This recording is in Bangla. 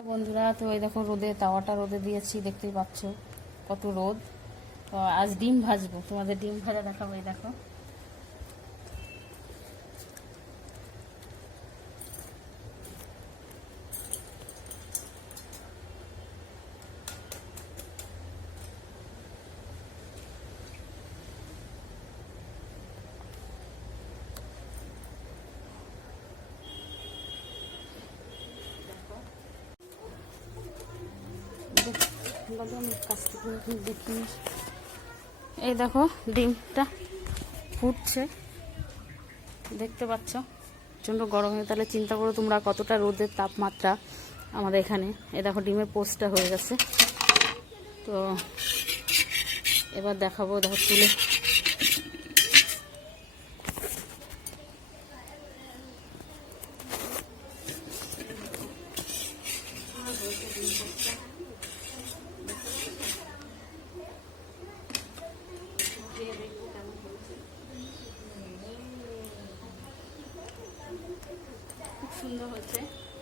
বন্ধুরা, তো এই দেখো রোদে তাওয়াটা রোদে দিয়েছি, দেখতেই পাচ্ছ কত রোদ। তো আজ ডিম ভাজবো, তোমাদের ডিম ভাজা দেখাবো। এই দেখো এই দেখো ডিমটা ফুটছে, দেখতে পাচ্ছ প্রচণ্ড গরম হয়ে। তাহলে চিন্তা করো তোমরা কতটা রোদের তাপমাত্রা আমাদের এখানে। এই দেখো ডিমের পোস্টটা হয়ে গেছে। তো এবার দেখাবো, দেখো তুলে খুব সুন্দর হয়েছে।